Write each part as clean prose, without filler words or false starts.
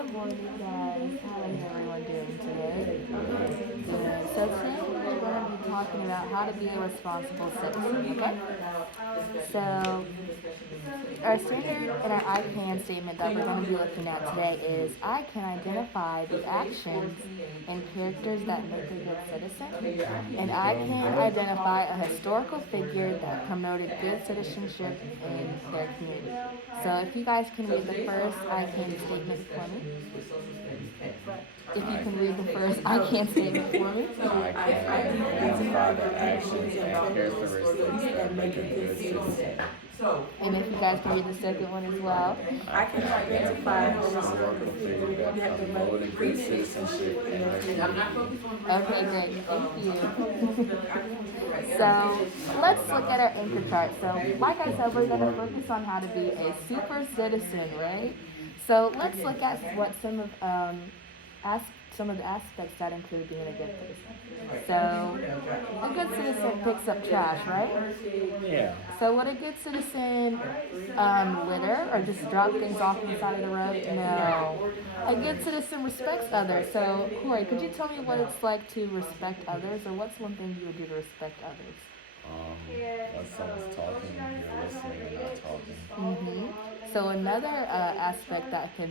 Good morning, guys. How is everyone doing today? Good. So today we're going to be talking about how to be a responsible citizen, okay? So our standard and our I can statement that we're going to be looking at today is I can identify the actions and characters that make a good citizen, and I can identify a historical figure that promoted good citizenship in their community. So if you guys can read the first I can statement for me. If you can read the first I can statement for me. I can identify the actions and characteristics that make a good citizen. And if you guys can read the second one as well. I can identify a historical figure that promoted good citizenship in their community. Okay, great. Thank you. So let's look at our anchor chart. So like I said, we're going to focus on how to be a super citizen, right? So let's look at what some of the aspects that include being a good citizen. So a good citizen picks up trash, right? Yeah. So would a good citizen litter or just drop things off on the side of the road? No. A good citizen respects others. So Corey, could you tell me what it's like to respect others, or what's one thing you would do to respect others? When someone's talking, you're listening and not talking. So another aspect that can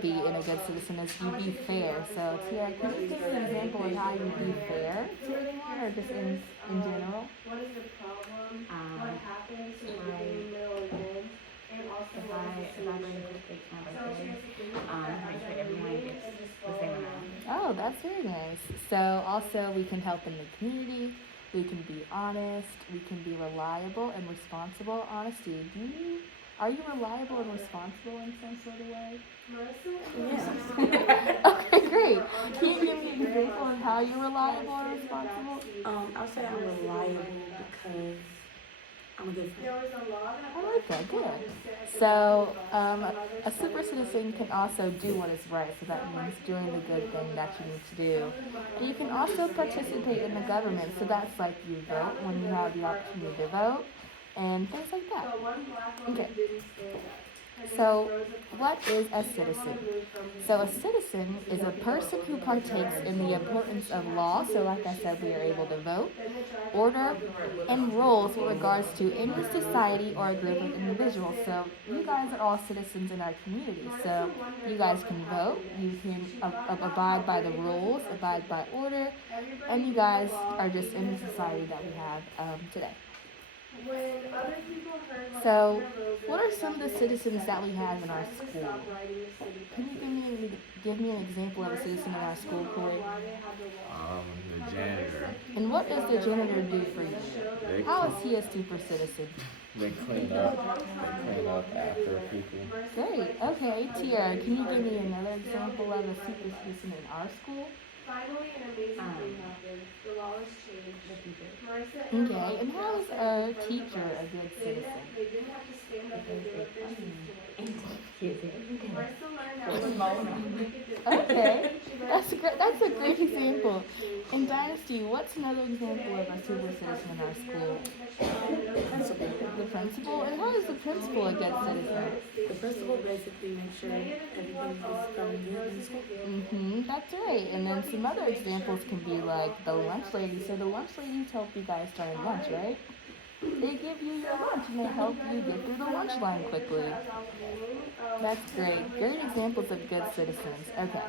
be in a good citizen is you be fair. So Tiara, can you give me an example of how you be fair to anyone, or just in general? If I bring a cupcake to my birthday, make sure everyone gets the same amount. Oh, that's very nice. So also we can help in the community. We can be honest. We can be reliable and responsible. Honesty. Are you reliable and responsible in some sort of way? Yeah. Okay, great. Can you give me an example of how you're reliable and responsible? I'll say I'm reliable because I'm a good friend. I like that. Good. So a super citizen can also do what is right. So that means doing the good thing that you need to do. And you can also participate in the government. So that's like you vote when you have the opportunity to vote and things like that. Okay. So, what is a citizen? So, a citizen is a person who partakes in the importance of law. So, like I said, we are able to vote, order, and rules with regards to any society or a group of individuals. So, you guys are all citizens in our community. So, you guys can vote, you can abide by the rules, abide by order, and you guys are just in the society that we have today. So, what are some of the citizens that we have in our school? Can you give me an example of a citizen in our school, Corey? The janitor. And what does the janitor do for you? How is he a super citizen? They clean up. They clean up after people. Great. Okay, Tiara, can you give me another example of a super citizen in our school? Okay, and how is a teacher a good citizen? Okay, that's a great example. In Dynasty, what's another example of a super citizen in our school? The principal? And how is the principal a good citizen? The principal basically makes sure everything is going good in school. That's right. And then some other examples can be like the lunch lady. So the lunch ladies help you guys during lunch, right? They give you your lunch and they help you get through the lunch line quickly. That's great. Great examples of good citizens. Okay.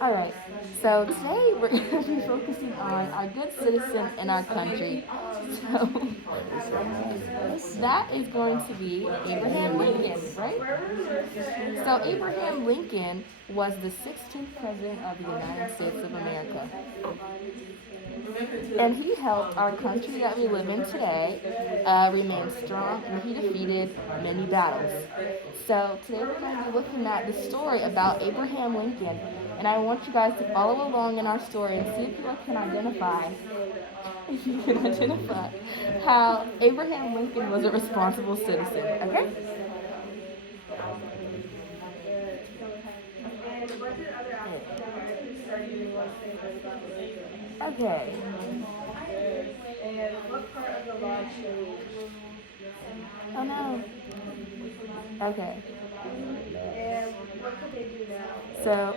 Alright, so today we're going to be focusing on our good citizens in our country. So that is going to be Abraham Lincoln, right? So Abraham Lincoln was the 16th president of the United States of America. And he helped our country that we live in today remain strong, and he defeated many battles. So today we're going to be looking at the story about Abraham Lincoln, and I want you guys to follow along in our story and see if you can identify how Abraham Lincoln was a responsible citizen. Okay? Okay. Oh no. Okay. So,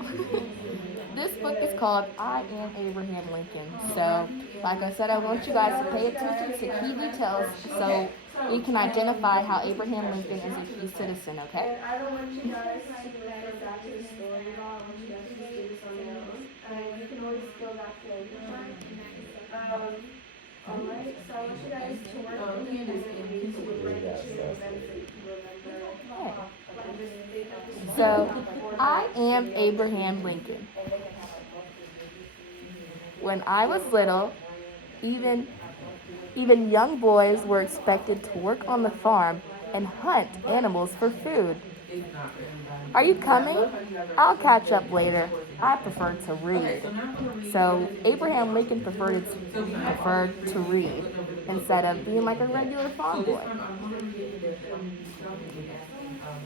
this book is called I Am Abraham Lincoln. So, like I said, I want you guys to pay attention to key details so you can identify how Abraham Lincoln is a key citizen, okay? And I don't want you guys to refer back to the story at all. I want you guys to just do this on your own. And you can always go back to it anytime. Alright, so I want you guys to work independently to differentiate events that you can remember. So, I am Abraham Lincoln. When I was little, even young boys were expected to work on the farm and hunt animals for food. Are you coming? I'll catch up later. I prefer to read. So Abraham Lincoln preferred to read instead of being like a regular farm boy.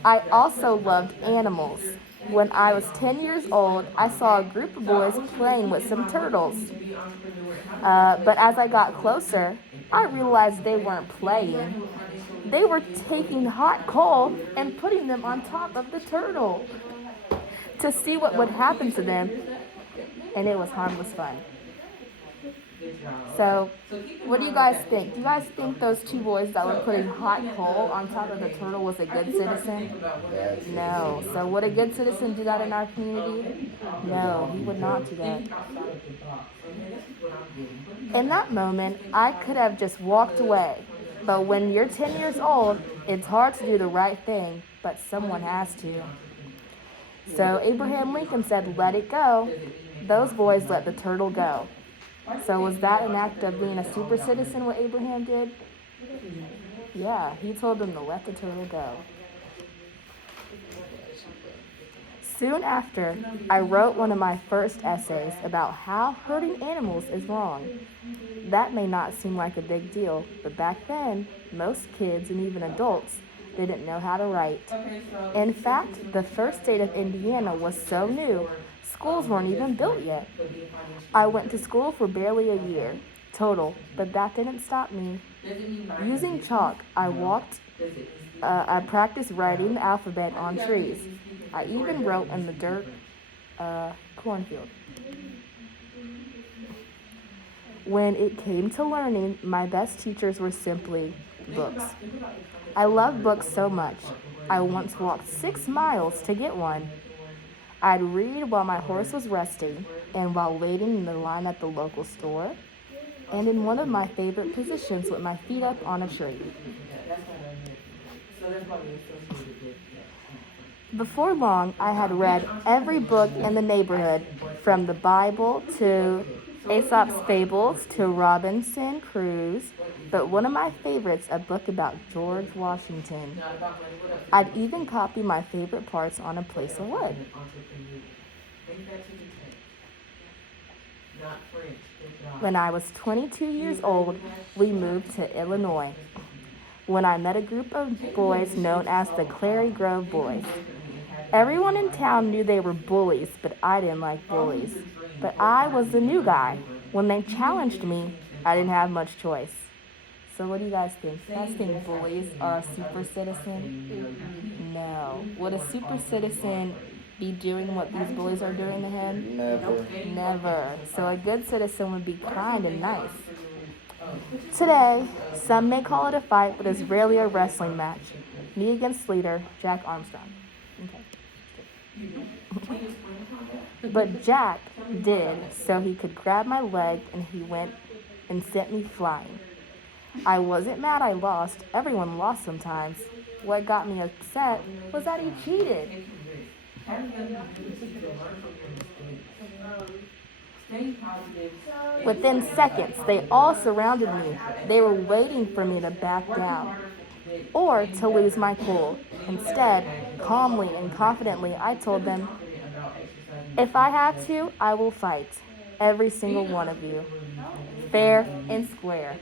I also loved animals. When I was 10 years old, I saw a group of boys playing with some turtles. But as I got closer, I realized they weren't playing. They were taking hot coal and putting them on top of the turtle to see what would happen to them, and it was harmless fun. So, what do you guys think? Do you guys think those two boys that were putting hot coal on top of the turtle was a good citizen? No. So, would a good citizen do that in our community? No, he would not do that. In that moment, I could have just walked away. But when you're 10 years old, it's hard to do the right thing, but someone has to. So Abraham Lincoln said, "Let it go." Those boys let the turtle go. So was that an act of being a super citizen, what Abraham did? Yeah, he told them to let the turtle go. Soon after, I wrote one of my first essays about how hurting animals is wrong. That may not seem like a big deal, but back then, most kids and even adults didn't know how to write. In fact, the first state of Indiana was so new, schools weren't even built yet. I went to school for barely a year total, but that didn't stop me. Using chalk, I practiced writing the alphabet on trees. I even wrote in the dirt cornfield. When it came to learning, my best teachers were simply books. I love books so much. I once walked 6 miles to get one. I'd read while my horse was resting, and while waiting in the line at the local store, and in one of my favorite positions with my feet up on a tree. Before long, I had read every book in the neighborhood, from the Bible to Aesop's Fables to Robinson Crusoe, but one of my favorites, a book about George Washington. I'd even copy my favorite parts on a piece of wood. When I was 22 years old, we moved to Illinois, when I met a group of boys known as the Clary Grove Boys. Everyone in town knew they were bullies, but I didn't like bullies. But I was the new guy. When they challenged me, I didn't have much choice. So what do you guys think? You guys think bullies are a super citizen? No. Would a super citizen be doing what these bullies are doing to him? Never. So a good citizen would be kind and nice. Today, some may call it a fight, but it's rarely a wrestling match. Me against leader, Jack Armstrong. Okay. But Jack did, so he could grab my leg, and he went and sent me flying. I wasn't mad I lost. Everyone lost sometimes. What got me upset was that he cheated. Within seconds, they all surrounded me. They were waiting for me to back down or to lose my cool. Instead, calmly and confidently, I told them, if I have to, I will fight. Every single one of you. Fair and square.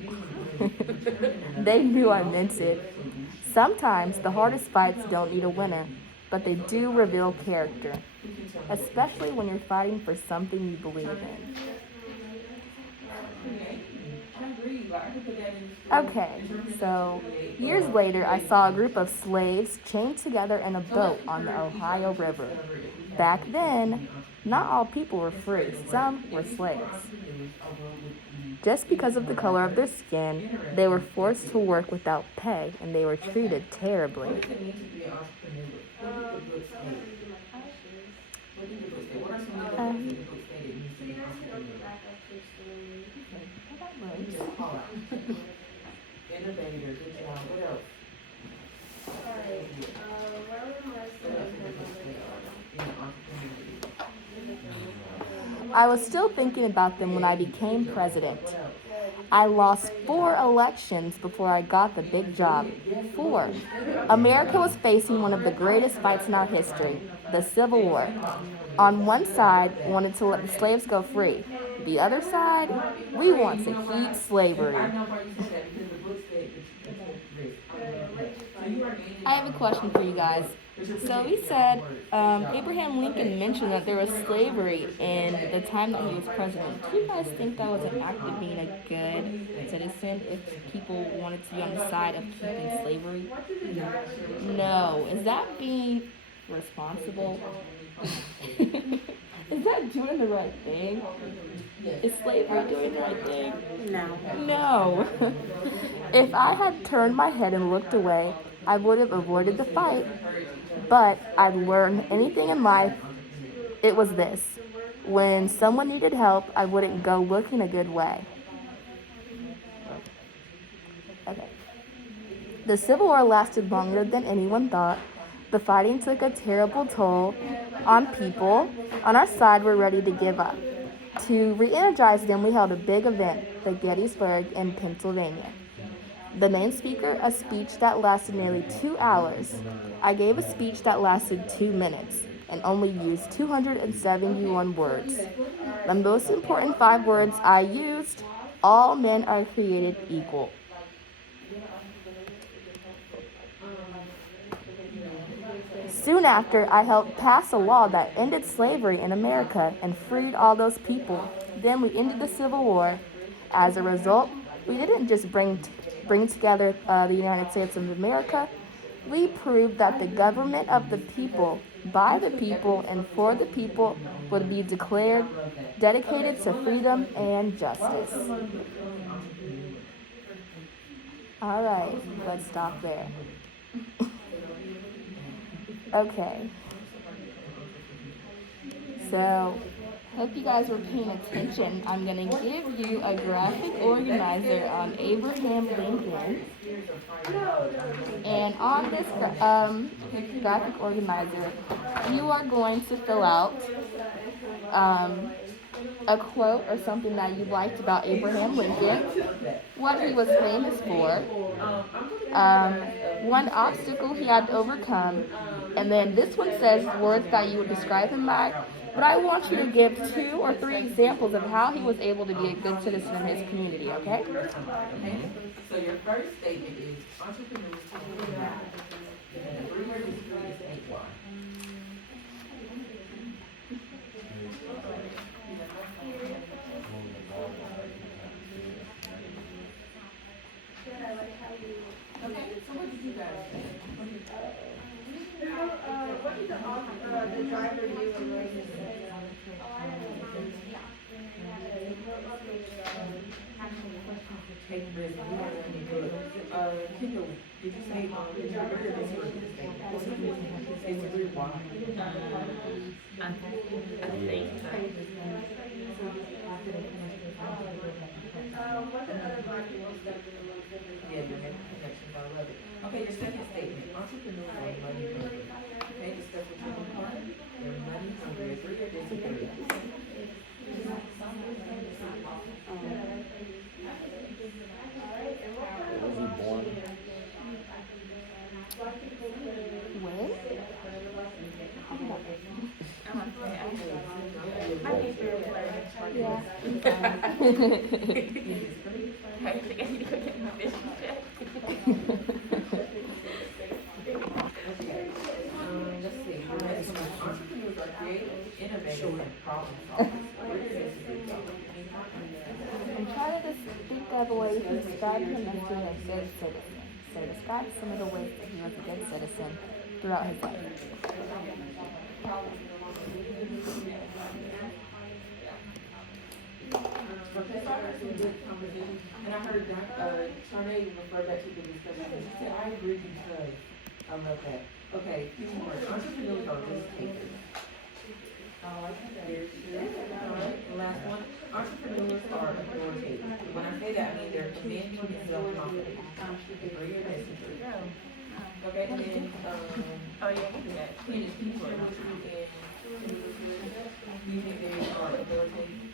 They knew I meant it. Sometimes the hardest fights don't need a winner, but they do reveal character, especially when you're fighting for something you believe in. Okay, so years later, I saw a group of slaves chained together in a boat on the Ohio River. Back then, not all people were free, some were slaves. Just because of the color of their skin, they were forced to work without pay and they were treated terribly. So you asked me to open back up to your story. Innovator, good job. What else? Alright, William Russell and I was still thinking about them when I became president. I lost 4 elections before I got the big job. 4. America was facing one of the greatest fights in our history, the Civil War. On one side, wanted to let the slaves go free. The other side, we want to keep slavery. I have a question for you guys. So we said Abraham Lincoln mentioned that there was slavery in the time that he was president. Do you guys think that was an act of being a good citizen if people wanted to be on the side of keeping slavery? No. Is that being responsible? Is that doing the right thing? Is slavery doing the right thing? No. If I had turned my head and looked away, I would have avoided the fight. But I'd learned anything in life, it was this. When someone needed help, I wouldn't go looking a good way. Okay. The Civil War lasted longer than anyone thought. The fighting took a terrible toll on people. On our side, we're ready to give up. To re-energize them, we held a big event, the Gettysburg in Pennsylvania. The main speaker, a speech that lasted nearly 2 hours. I gave a speech that lasted 2 minutes and only used 271 words. The most important 5 words I used, all men are created equal. Soon after, I helped pass a law that ended slavery in America and freed all those people. Then we ended the Civil War. As a result, we didn't just bring together the United States of America. We proved that the government of the people, by the people, and for the people would be declared dedicated to freedom and justice. All right, let's stop there. Okay. So, hope you guys were paying attention. I'm going to give you a graphic organizer on Abraham Lincoln. And on this graphic organizer, you are going to fill out a quote or something that you liked about Abraham Lincoln, what he was famous for, one obstacle he had to overcome, and then this one says words that you would describe him by. But I want you to give 2 or 3 examples of how he was able to be a good citizen in his community, okay? So your first statement is entrepreneurs and the 3 words is 8 why. Okay, so what did you guys say? What did the driver do when Moses said, Take risk. Kendall, did you say, did you hear this or this statement? It's a weird why. I think what did other black people study in the most Yeah, you're making connections, I love it. Okay, your second statement, entrepreneurs are money hungry. Okay, discuss what you mean. They're money hungry, agree or disagree? Was he born? When? Yeah. I think I need to go get my vision check. Let's see. Entrepreneurs are creative, innovative and problem solvers. We're here to do so. I'm trying to just think of a way to describe him as being a good citizen. So describe some of the ways that he was a good citizen throughout his life. Okay, so I heard some good conversation, and I heard Charnay refer back to the discussion, and she said, I agree because, I love that. Okay, few more, entrepreneurs are risk takers. Alright, the last one, entrepreneurs are authoritative. When I say that, I mean they're demanding and self-confident. Agree or disagree? Okay, and then, Oh, yeah, we do that. finish people, and do you think they are authoritative?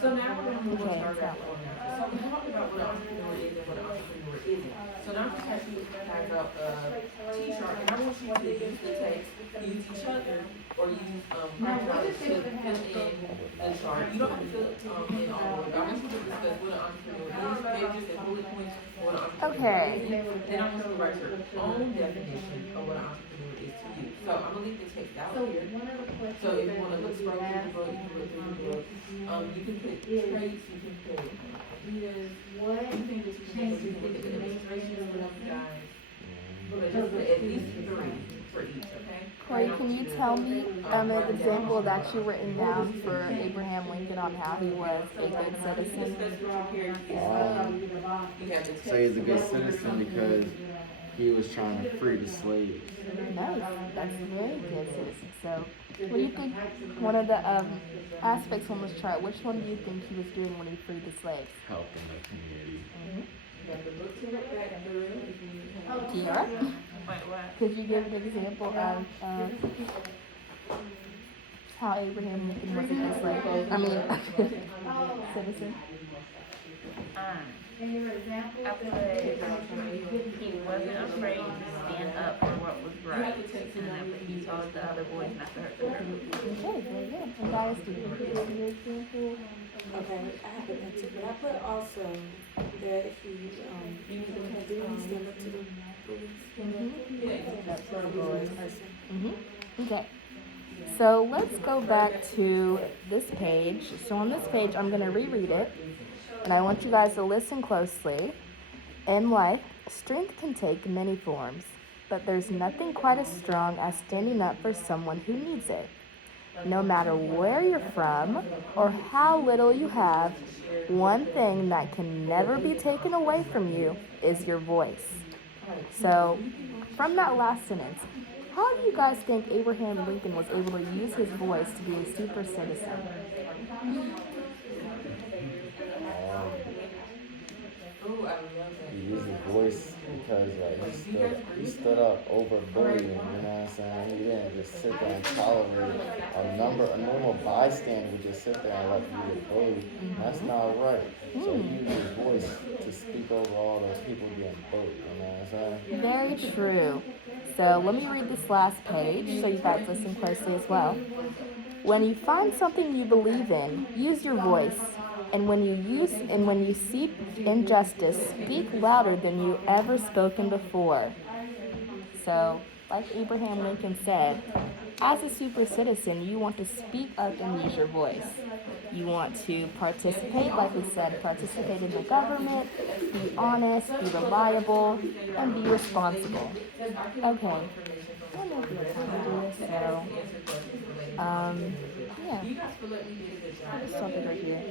So now we're gonna move on to our graph organizer. So we talked about what an entrepreneur is and what an entrepreneur isn't. So now I'm gonna you guys up a t-shirt, and I want you to use the text, use each other, or use, to fill in the chart. You don't have to fill in all of it. I want you to discuss what an entrepreneur is, maybe just in bullet points, what an entrepreneur Okay. is. Then I want you to write your own definition of what an entrepreneur is to you. So I'm gonna leave the text out here. So if you wanna look scroll through the book, you can look through the book. You can put traits, you can put ideas, you can just look at the illustrations for you guys. But just put at least 3 for each, okay? Corey, can you tell me an example that's actually written down for Abraham Lincoln on how he was a good citizen? So he's a good citizen because he was trying to free the slaves. Nice. That's very good citizen. So, what do you think? One of the aspects on this chart, which one do you think he was doing when he freed the slaves? Helping the community. Kiara, Wait, what? could you give an example of how Abraham Lincoln was a good slave? I mean, citizen. I put he wasn't afraid to stand up for what was right, and I put he told the other boys not to hurt the girls. Okay, very good. And guys, do you give your example? Okay, I have a picture, but I put also that if you, didn't stand up to the police. Okay. So let's go back to this page. So on this page, I'm going to reread it, and I want you guys to listen closely. In life, strength can take many forms, but there's nothing quite as strong as standing up for someone who needs it. No matter where you're from or how little you have, one thing that can never be taken away from you is your voice. So, from that last sentence, how do you guys think Abraham Lincoln was able to use his voice to be a super citizen? He used his voice because he stood up over bullying, you know what I'm saying? He didn't just sit there and tolerate a normal bystander would just sit there and let you get bullied. That's not right. So he used his voice to speak over all those people getting bullied, you know what I'm saying? Very true. So let me read this last page so you guys listen closely as well. When you find something you believe in, use your voice. And when you see injustice, speak louder than you ever spoken before. So, like Abraham Lincoln said, as a super citizen, you want to speak up and use your voice. You want to participate, like we said, participate in the government, be honest, be reliable, and be responsible. Okay. I don't know if we have time to do this, so, yeah. I'll just stop it right here.